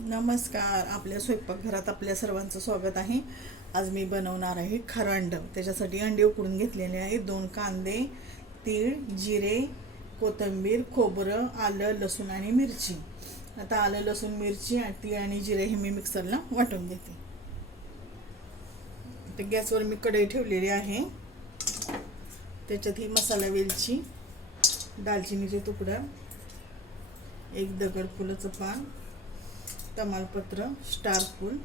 नमस्कार आपल्या स्वयंपाकघरात आपल्या सर्वांचं स्वागत आहे. आज मी बनवणार आहे खरांड त्याच्यासाठी अंडी उकडून घेतलेले आहे दोन कांदे तीळ जिरे कोथिंबीर खोबरं आलं लसूण आणि मिरची. आता आलं लसूण मिरची आणि तीळ आणि जिरे हे मी मिक्सरला वाटून घेते. ते गॅसवर मी कढई ठेवलेली आहे. त्याच्यात ही मसाला वेलची दालचिनीचे तुकडा एक दगड फुलाचं पान तमालपत्र स्टार फूल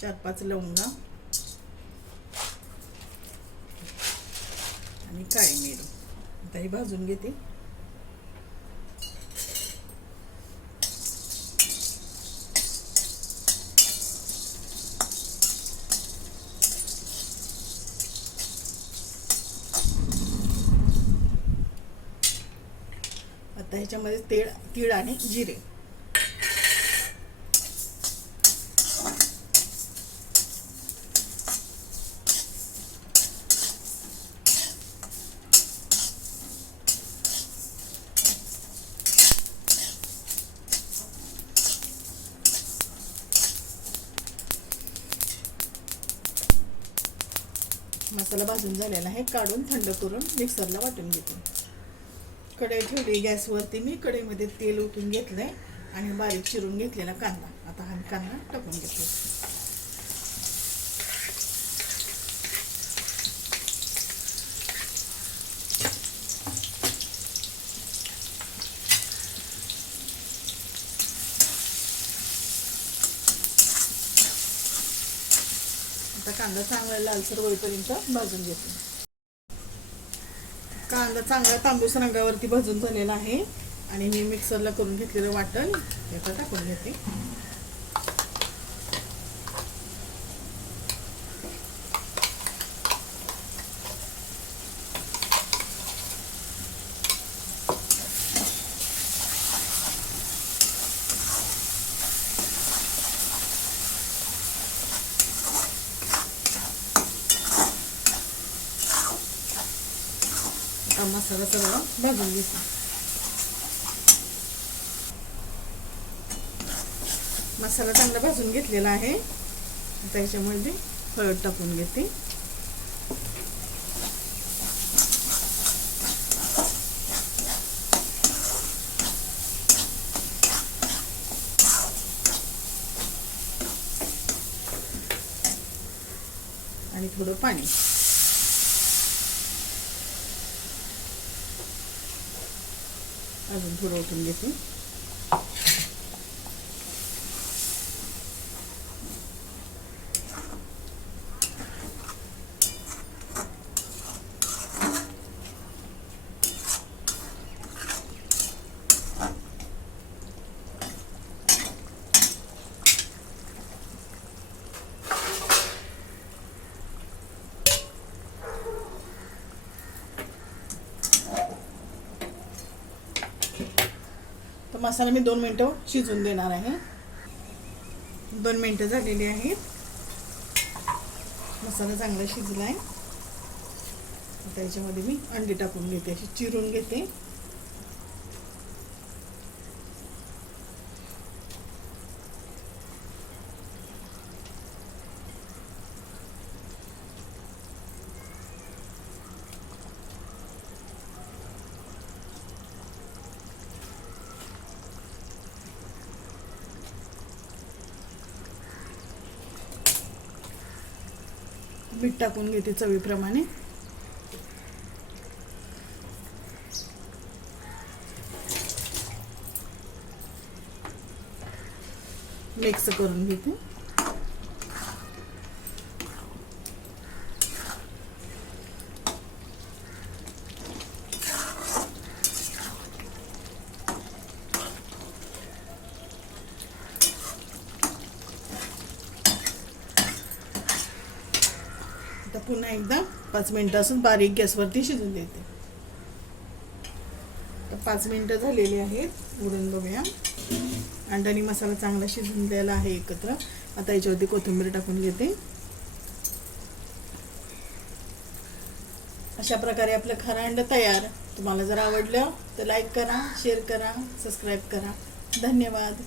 चार पाच लवंगा आणि काळी मिरू आता हे भाजून घेते. आता ह्याच्यामध्ये तेळ तीळ आणि जिरे. मसाला भाजून झालेला आहे काढून थंड करून मिक्सरला वाटून घेते. कढई ठेवली गॅसवरती मी कढईमध्ये तेल ओतून आहे आणि बारीक चिरून घेतलेला कांदा. आता हा कांदा टाकून घेते. आता कांदा चांगला लालसर होईपर्यंत भाजून घेते. कांदा चांगला तांबूस रंगावरती भाजून झालेला आहे. आणि मी मिक्सरला करून घेतलेलं वाटण त्याचं टाकून घेते. मसाला सगळा भाजून घेते मसाला चांगला भाजून घेतलेला आहे आता याच्यामध्ये हळद टाकून घेते आणि थोडं पाणी अजून थोडं ओतून घेते. मसाला मी दोन मिनटं शिजून देणार आहे. दोन मिनटं झालेली आहेत. मसाला चांगला शिजला आहे त्याच्यामध्ये मी अंडी टाकून घेते. अशी चिरून घेते. मीठ टाकून घेते चवीप्रमाणे. मिक्स करून घेते. आता पुन्हा एकदा पाच मिनिटं असून बारीक गॅसवरती शिजून देते. तर पाच मिनिटं झालेली आहेत उडून बघूया. अंडानी मसाला चांगला शिजून द्यायला आहे एकत्र. आता याच्यावरती कोथिंबीर टाकून घेते. अशा प्रकारे आपलं खरं अंड तयार. तुम्हाला जर आवडलं तर लाईक करा शेअर करा सबस्क्राईब करा. धन्यवाद.